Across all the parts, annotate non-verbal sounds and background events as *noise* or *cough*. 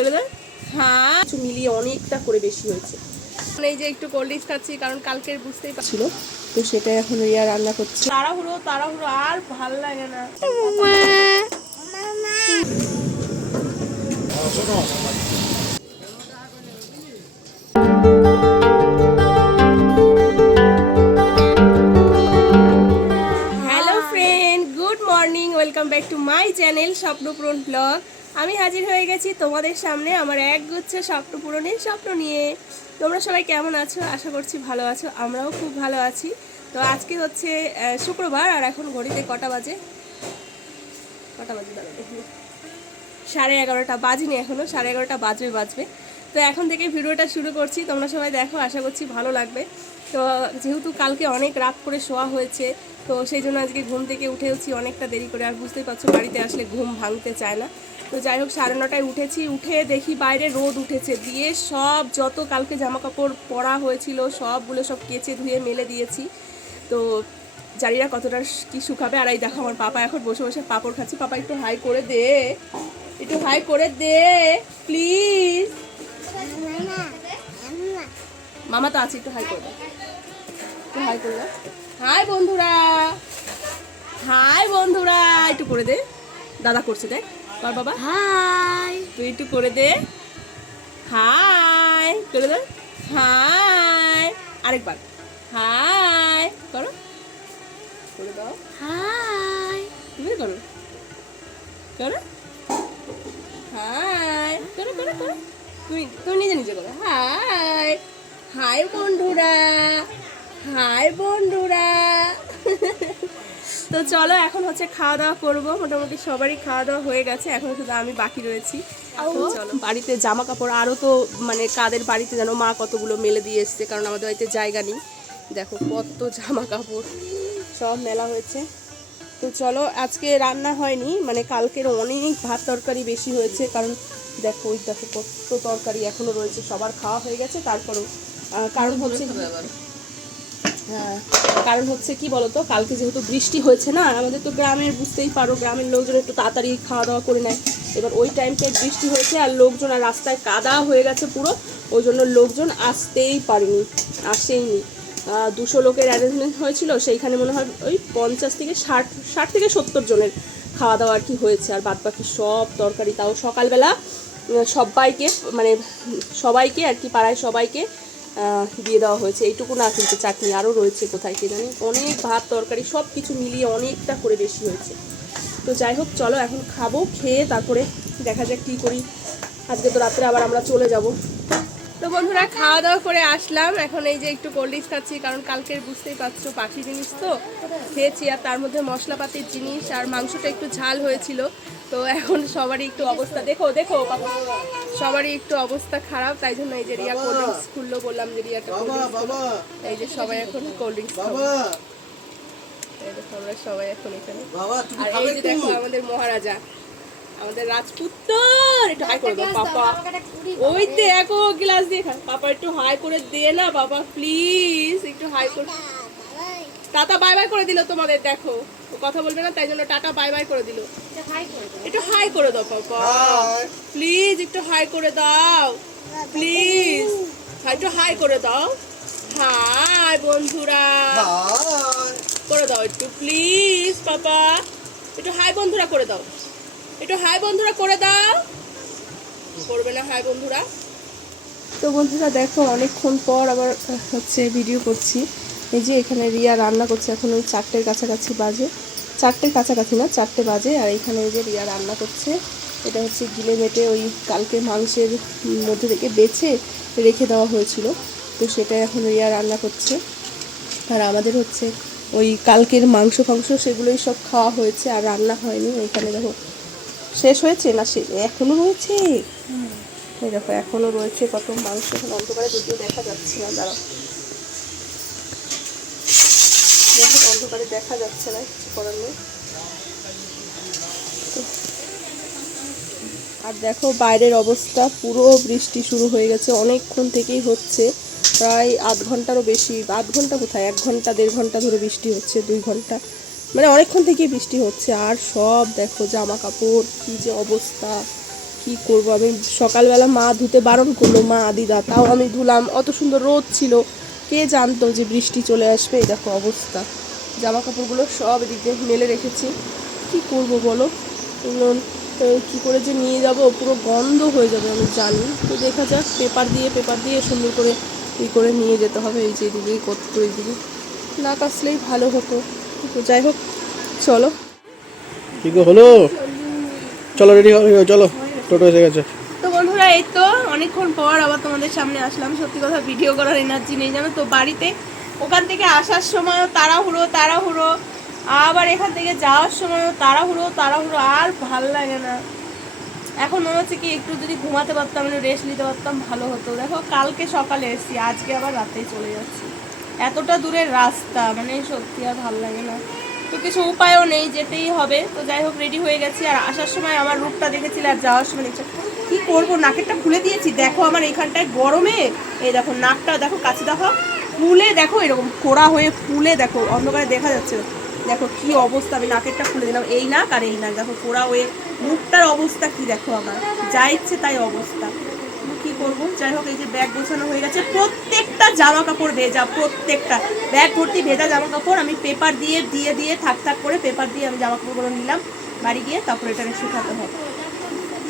করে দেয় হ্যাঁ। কিছু মিলিয়ে অনেকটা করে বেশি হয়েছে। এই যে একটু কোল্ড ড্রিঙ্কস খাচ্ছি কারণ কালকের বুঝতেই পারছিল তো সেটাই এখন রিয়া রান্না করছে। তাড়াহুড়ো তাড়াহুড়ো আর ভালো লাগে না। Hello Swapnapuran blog. আমি হাজির হয়ে গেছি তোমাদের সামনে আমার এক গুচ্ছ স্বপ্নপূরণের স্বপ্ন নিয়ে। তোমরা সবাই কেমন আছো? আশা করছি ভালো আছো। আমরাও খুব ভালো আছি। তো আজকে হচ্ছে শুক্রবার আর এখন ঘড়িতে কটা বাজে? কটা বাজে দাঁড়া দেখি। সাড়ে এগারোটা, বাজেনি এখনও সাড়ে এগারোটা বাজবে বাজবে। তো এখন থেকে ভিডিওটা শুরু করছি। তোমরা সবাই দেখো, আশা করছি ভালো লাগবে। তো যেহেতু কালকে অনেক রাত করে শোয়া হয়েছে তো সেই জন্য আজকে ঘুম থেকে উঠেওছি অনেকটা দেরি করে। আর বুঝতেই পারছ বাড়িতে আসলে ঘুম ভাঙতে চায় না। তো যাই হোক সাড়ে নটায় উঠেছি উঠে দেখি বাইরে রোদ উঠেছে। দিয়ে সব যত কালকে জামা কাপড় পরা হয়েছিল সবগুলো সব কেচে ধুয়ে মেলে দিয়েছি। তো জানি না কতটা কি শুকাবে। আর এই দেখো আমার পাপা এখন বসে বসে পাপড় খাচ্ছি। পাপা একটু হাই করে দে। একটু হাই করে দে প্লিজ মামা। তো আছে একটু হাই করে দাও একটু হাই করে দাও। হাই বন্ধুরা। হাই বন্ধুরা একটু করে দে। দাদা করছে দেখ। কর বাবা? হাই। তুই একটু করে দে। হাই। করে দে। হাই। আরেকবার। হাই। করো। করে দাও। হাই। তুমি করো। করো। হাই। করো করো করো। তুমি তুমি নিজে নিজে করো। হাই। হাই বন্ধুরা। হাই বন্ধুরা। তো চলো এখন হচ্ছে খাওয়া দাওয়া করব। মোটামুটি সবারই খাওয়া দাওয়া হয়ে গেছে। এখন শুধু আমি বাকি রয়েছি। চলো বাড়িতে জামা কাপড় আরও তো মানে কাদের বাড়িতে যেন মা কতগুলো মেলে দিয়ে এসছে কারণ আমাদের বাড়িতে জায়গা নেই। দেখো কত জামা কাপড় সব মেলা হয়েছে। তো চলো আজকে রান্না হয়নি মানে কালকের অনেক ভাত তরকারি বেশি হয়েছে কারণ দেখো ওই দেখো কত তরকারি এখনও রয়েছে। সবার খাওয়া হয়ে গেছে তারপরেও কারণ হচ্ছে কারণ হচ্ছে কি বলতো, কালকে যেহেতু বৃষ্টি হয়েছে না আমাদের তো গ্রামের, বুঝতেই পারো, গ্রামের লোকজন একটু তাড়াতাড়ি খাওয়া দাওয়া করে নেয়। এবার ওই টাইমটায় বৃষ্টি হয়েছে, আর লোকজন আর রাস্তায় কাদা হয়ে গেছে পুরো, ওই জন্য লোকজন আসতেই পারেনি, আসেইনি। দুশো লোকের অ্যারেঞ্জমেন্ট হয়েছিল, সেইখানে মনে হয় ওই পঞ্চাশ থেকে ষাট ষাট থেকে সত্তর জনের খাওয়া দাওয়া আর কি হয়েছে, আর বাদ বাকি সব তরকারি, তাও সকালবেলা সবাইকে মানে সবাইকে আর কি, পাড়ায় সবাইকে দিয়ে দেওয়া হয়েছে। এইটুকু না কিন্তু চাটনি আরও রয়েছে কোথায় কে জানি। অনেক ভাত, তরকারি, সব কিছু মিলিয়ে অনেকটা করে বেশি হয়েছে। তো যাই হোক, চলো এখন খাব, খেয়ে তারপরে দেখা যাক কী করি। আজকে তো রাত্রে আবার আমরা চলে যাব। তো বন্ধুরা খাওয়া দাওয়া করে আসলাম। এখন এই যে একটু কোল্ড ড্রিঙ্কস খাচ্ছি কারণ কালকের বুঝতেই পারছ পাখি জিনিস তো। খেয়েছি আর তার মধ্যে মশলাপাতির জিনিস আর মাংসটা একটু ঝাল হয়েছিল। তো এখন সবারই একটু অবস্থা দেখো দেখো সবারই একটু অবস্থা খারাপ তাই জন্য এই যে রিয়া কোল্ড ড্রিঙ্কস খুললো বললাম যে রিয়াটা এই যে সবাই এখন কোল্ড ড্রিঙ্কস আমরা সবাই এখন এখানে। আর এই যে দেখো আমাদের মহারাজা। আমাদের রাজপুত্তর। একটু হাই করে দাও পাপা। ওই দেখো গ্লাস দিয়ে খা। পাপা একটু হাই করে দে না বাবা প্লিজ একটু হাই করে টাটা বাই বাই করে দিল তোমাদের দেখো। ও কথা বলবে না তাই জন্য টাটা বাই বাই করে দিল। একটু হাই করে দাও। পাপা। প্লিজ একটু হাই করে দাও। প্লিজ একটু হাই করে দাও। হাই বন্ধুরা। করে দাও একটু প্লিজ পাপা। একটু হাই বন্ধুরা করে দাও। একটু হাই বন্ধুরা করে দাও। করবে না হাই বন্ধুরা। তো বন্ধুরা দেখো, অনেকক্ষণ পর আবার, হচ্ছে ভিডিও করছি। এই যে এখানে রিয়া রান্না করছে, এখন ওই চারটের কাছাকাছি বাজে। চারটের কাছাকাছি না, চারটে বাজে, আর এখানে এই যে রিয়া রান্না করছে। এটা হচ্ছে গিলে মেটে ওই কালকে মাংসের মধ্যে থেকে বেছে রেখে দেওয়া হয়েছিল। তো সেটা এখন রিয়া রান্না করছে। আর আমাদের হচ্ছে ওই কালকের মাংস ফাংস, সেগুলোই সব খাওয়া হয়েছে, আর রান্না হয়নি। ওইখানে দেখো শেষ হয়েছে না সে এখনও রয়েছে? এই দেখো, এখনও রয়েছে কত মাংস এখন অন্ধকারে যদিও দেখা যাচ্ছে না, দাঁড়াও। দেখো, অন্ধকারে দেখা যাচ্ছে না, কিছু করার নেই। আর দেখো, বাইরের অবস্থা, পুরো বৃষ্টি শুরু হয়ে গেছে, অনেকক্ষণ থেকেই হচ্ছে। প্রায় আধ ঘন্টারও বেশি, আধ ঘণ্টা কোথায়? এক ঘণ্টা, দেড় ঘণ্টা ধরে বৃষ্টি হচ্ছে, দুই ঘণ্টা। মানে অনেকক্ষণ থেকেই বৃষ্টি হচ্ছে আর সব দেখো জামা কাপড় কী যে অবস্থা কি করব আমি? সকালবেলা মা ধুতে বারণ করল মা দিদা তাও আমি ধুলাম অত সুন্দর রোদ ছিল। কে জানতো যে বৃষ্টি চলে আসবে? এই দেখো অবস্থা। জামা কাপড়গুলো সব এদিকে মেলে রেখেছি। কি করব বলো? আহ, কি করে যে নিয়ে যাব? পুরো গন্ধ হয়ে যাবে আমি জানি। তো দেখা যাক পেপার দিয়ে পেপার দিয়ে সুন্দর করে ই করে নিয়ে যেতে হবে এই যে এদিকে কত এদিকে। না কাছলেই ভালো হতো। তো যাই হোক চলো। কি গো হলো? চলো রেডি হও চলো। টোটো এসে গেছে। তো বন্ধুরা এই তো অনেকক্ষণ পর আবার তোমাদের সামনে আসলাম। সত্যি কথা ভিডিও করার এনার্জি নেই জানো তো বাড়িতে। ওখান থেকে আসার সময়ও তাড়াহুড়ো তাড়াহুড়ো। আবার এখান থেকে যাওয়ার সময়ও তাড়াহুড়ো তাড়াহুড়ো আর ভালো লাগে না। এখন মনে হচ্ছে কি একটু যদি ঘুমাতে পারতাম একটু রেস্ট নিতে পারতাম ভালো হতো। দেখো কালকে সকালে এসেছি আজকে আবার রাতেই চলে যাচ্ছি। এতটা দূরের রাস্তা মানে সত্যি আর ভালো লাগে না। তো কিছু উপায়ও নেই, যেতেই হবে। তো যাই হোক রেডি হয়ে গেছি। আর আসার সময় আমার রূপটা দেখেছিলে আর যাওয়ার সময় দেখছি। কি করব? নাকেরটা খুলে দিয়েছি। দেখো আমার এখানটায় গরমে। এই দেখো, নাকটা দেখো, কাছে দেখো। ফুলে দেখো, এরকম ফোড়া হয়ে ফুলে দেখো। অন্ধকারে দেখা যাচ্ছে। দেখো কি অবস্থা, আমি নাকেরটা খুলে দিলাম। এই নাক আর এই নাক। দেখো পোড়া হয়ে মুখটার অবস্থা কি দেখো আমার যা ইচ্ছে তাই অবস্থা। করব। যাই হোক এই যে ব্যাগ গোছানো হয়ে গেছে। প্রত্যেকটা জামা কাপড় ভেজা প্রত্যেকটা। ব্যাগ ভর্তি ভেজা জামা কাপড় আমি পেপার দিয়ে দিয়ে দিয়ে থাক থাক করে পেপার দিয়ে আমি জামা কাপড়গুলো নিলাম বাড়ি গিয়ে তারপর এটাকে শুকাতে হবে।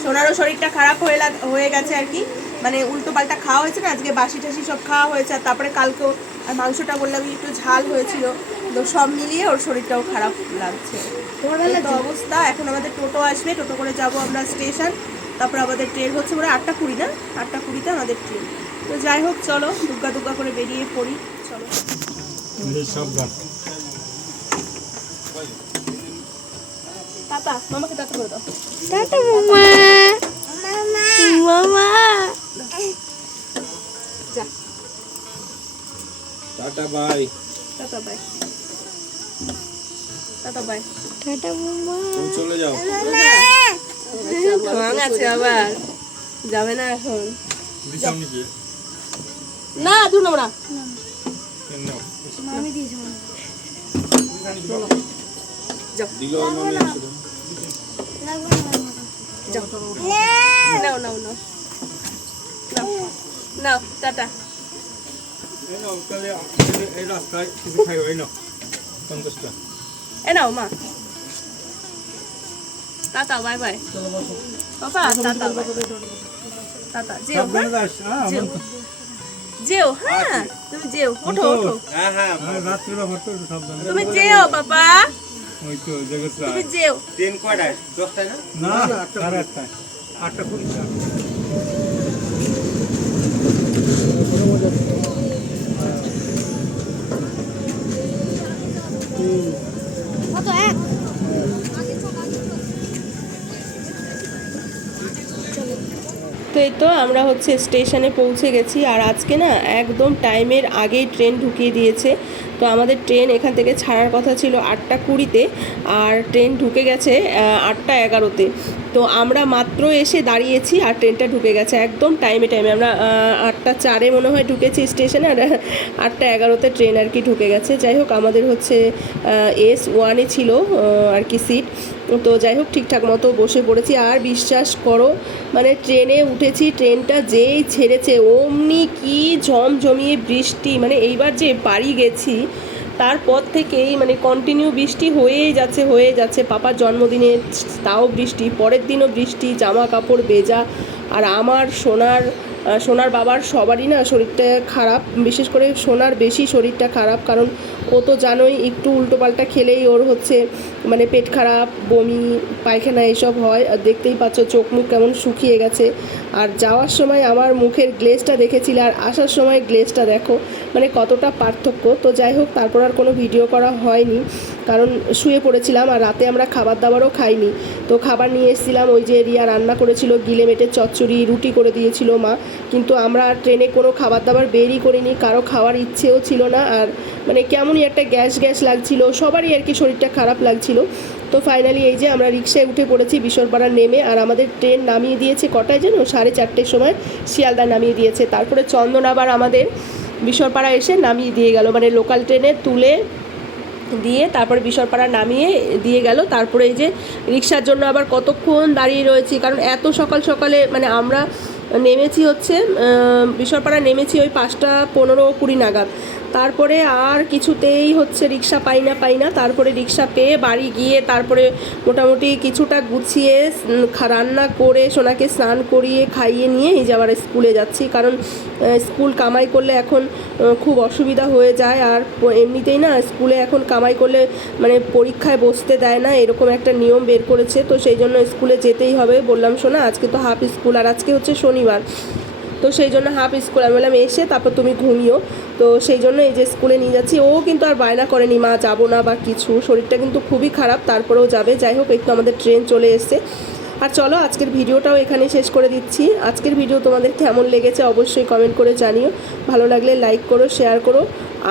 সোনারও শরীরটা খারাপ হয়ে হয়ে গেছে আর কি। মানে উল্টো পাল্টা খাওয়া হয়েছে না আজকে বাসি টাসি সব খাওয়া হয়েছে আর তারপরে কালকেও আর মাংসটা বললাম একটু ঝাল হয়েছিল। তো সব মিলিয়ে ওর শরীরটাও খারাপ লাগছে। এই তো অবস্থা। এখন আমাদের টোটো আসবে টোটো করে যাব আমরা স্টেশন। তারপর আমাদের ট্রেন হচ্ছে মানে আটটা কুড়ি না? আটটা কুড়িতে আমাদের ট্রেন তো যাই হোক চলো দুগ্গা দুগ্গা করে বেরিয়ে পড়ি চলো। টাটা মামাকে টাটা করে দাও। টাটা মামা। মামা। যা। Tata bye. Tata bye. Tata bye. Tata মামা। চলে যাও। ঢং আছে আবার। যাবে না এখন। না মামি যাও। নাও নাও নাও। নাও টাটা। এই না নাও মা। Tata bye bye. বাবা টাটা টাটা যেও হ্যাঁ? যেও। যেও হ্যাঁ? তুমি যেও ওঠো ওঠো। হ্যাঁ হ্যাঁ তুমি যেও বাবা ওই তো জগৎটা তুমি যেও। ট্রেন কয়টায়? দশটায় না? না আটটা আটটায় আটটা কুড়ি। তো আমরা হচ্ছে স্টেশনে পৌঁছে গেছি আর আজকে না একদম টাইমের আগেই ট্রেন ঢুকিয়ে দিয়েছে। তো আমাদের ট্রেন এখান থেকে ছাড়ার কথা ছিল আটটা কুড়িতে আর ট্রেন ঢুকে গেছে আটটা এগারোতে। তো আমরা মাত্র এসে দাঁড়িয়েছি আর ট্রেনটা ঢুকে গেছে একদম টাইমে টাইমে। আমরা আটটা চারে মনে হয় ঢুকেছি স্টেশনে আর *laughs* আটটা এগারোতে ট্রেন আর কি ঢুকে গেছে। যাই হোক, আমাদের হচ্ছে এস ওয়ানে ছিল আর কি সিট তো যাই হোক, ঠিকঠাক মতো বসে পড়েছি। আর বিশ্বাস করো মানে ট্রেনে উঠেছি, ট্রেনটা যেই ছেড়েছে, অমনি কি ঝমঝমিয়ে বৃষ্টি। মানে এইবার যে বাড়ি গেছি, তারপর থেকেই মানে কন্টিনিউ বৃষ্টি হয়েই যাচ্ছে হয়ে যাচ্ছে। পাপার জন্মদিনে তাও বৃষ্টি, পরের দিনও বৃষ্টি জামা কাপড় ভেজা, আর আমার সোনার সোনার বাবার সবারই না শরীরটা খারাপ, বিশেষ করে সোনার বেশি শরীরটা খারাপ, কারণ ও তো জানোই একটু উল্টোপাল্টা খেলেই ওর হচ্ছে মানে পেট খারাপ, বমি, পায়খানা এসব হয়, আর দেখতেই পাচ্ছ চোখ মুখ কেমন শুকিয়ে গেছে। আর যাওয়ার সময় আমার মুখের গ্লেজটা দেখেছিলে, আর আসার সময় গ্লেজটা দেখো মানে কতটা পার্থক্য। তো যাই হোক, তারপর আর কোনো ভিডিও করা হয়নি। কারণ শুয়ে পড়েছিলাম আর রাতে আমরা খাবার দাবারও খাইনি। তো খাবার নিয়ে এসেছিলাম, ওই যে রিয়া রান্না করেছিল, গিলে মেটের চচ্চড়ি, রুটি করে দিয়েছিল মা। কিন্তু আমরা ট্রেনে কোনো খাবার দাবার বেরই করিনি, কারও খাওয়ার ইচ্ছেও ছিল না। আর মানে কেমনই একটা গ্যাস গ্যাস লাগছিল, সবারই আর কি শরীরটা খারাপ লাগছিল। তো ফাইনালি এই যে আমরা রিক্সায় উঠে পড়েছি বিশ্বরপাড়া নেমে। আর আমাদের ট্রেন নামিয়ে দিয়েছে কটায় যেন? সাড়ে চারটের সময় শিয়ালদা নামিয়ে দিয়েছে। তারপরে চন্দন আবার আমাদের বিশ্বরপাড়া এসে নামিয়ে দিয়ে গেল। মানে লোকাল ট্রেনে তুলে দিয়ে তারপরে বিশরপাড়া নামিয়ে দিয়ে গেল। তারপরে এই যে রিক্সার জন্য আবার কতক্ষণ দাঁড়িয়ে রয়েছি, কারণ এত সকাল সকালে মানে আমরা নেমেছি হচ্ছে বিশরপাড়া নেমেছি ওই পাঁচটা পনেরো কুড়ি নাগাদ। তারপরে আর কিছুতেই হচ্ছে রিক্সা পাই না পাই না। তারপরে রিক্সা পেয়ে বাড়ি গিয়ে তারপরে মোটামুটি কিছুটা গুছিয়ে রান্না করে সোনাকে স্নান করিয়ে খাইয়ে নিয়ে এই যে আবার স্কুলে যাচ্ছি। কারণ স্কুল কামাই করলে এখন খুব অসুবিধা হয়ে যায়। আর এমনিতেই না, স্কুলে এখন কামাই করলে মানে পরীক্ষায় বসতে দেয় না, এরকম একটা নিয়ম বের করেছে। তো সেই জন্য স্কুলে যেতেই হবে। বললাম শোনা আজকে তো হাফ স্কুল, আর আজকে হচ্ছে শনিবার। তো সেই জন্য হাফ স্কুল। আমি বললাম, এসে তারপর তুমি ঘুমিও। তো সেই জন্য এই যে স্কুলে নিয়ে যাচ্ছি, ও কিন্তু আর বায়না করেনি, মা, যাব না বা কিছু। শরীরটা কিন্তু খুবই খারাপ, তারপরেও যাবে। যাই হোক, একটু আমাদের ট্রেন চলে এসছে। আর চলো, আজকের ভিডিওটাও এখানে শেষ করে দিচ্ছি। আজকের ভিডিও তোমাদের কেমন লেগেছে অবশ্যই কমেন্ট করে জানিও। ভালো লাগলে লাইক করো, শেয়ার করো।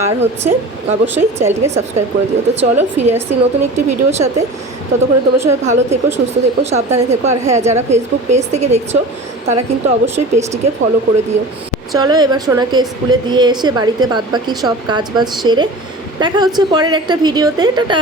আর হচ্ছে অবশ্যই চ্যানেলটিকে সাবস্ক্রাইব করে দিও। তো চলো ফিরে আসছি নতুন একটি ভিডিওর সাথে। ততক্ষণে তোমরা সবাই ভালো থেকো, সুস্থ থেকো, সাবধানে থেকো। আর হ্যাঁ যারা ফেসবুক পেজ থেকে দেখছ, তারা কিন্তু অবশ্যই পেজটিকে ফলো করে দিও। চলো এবার সোনাকে স্কুলে দিয়ে এসে বাড়িতে বাদবাকি সব কাজ বাজ সেরে দেখা হচ্ছে পরের একটা ভিডিওতে। টাটা!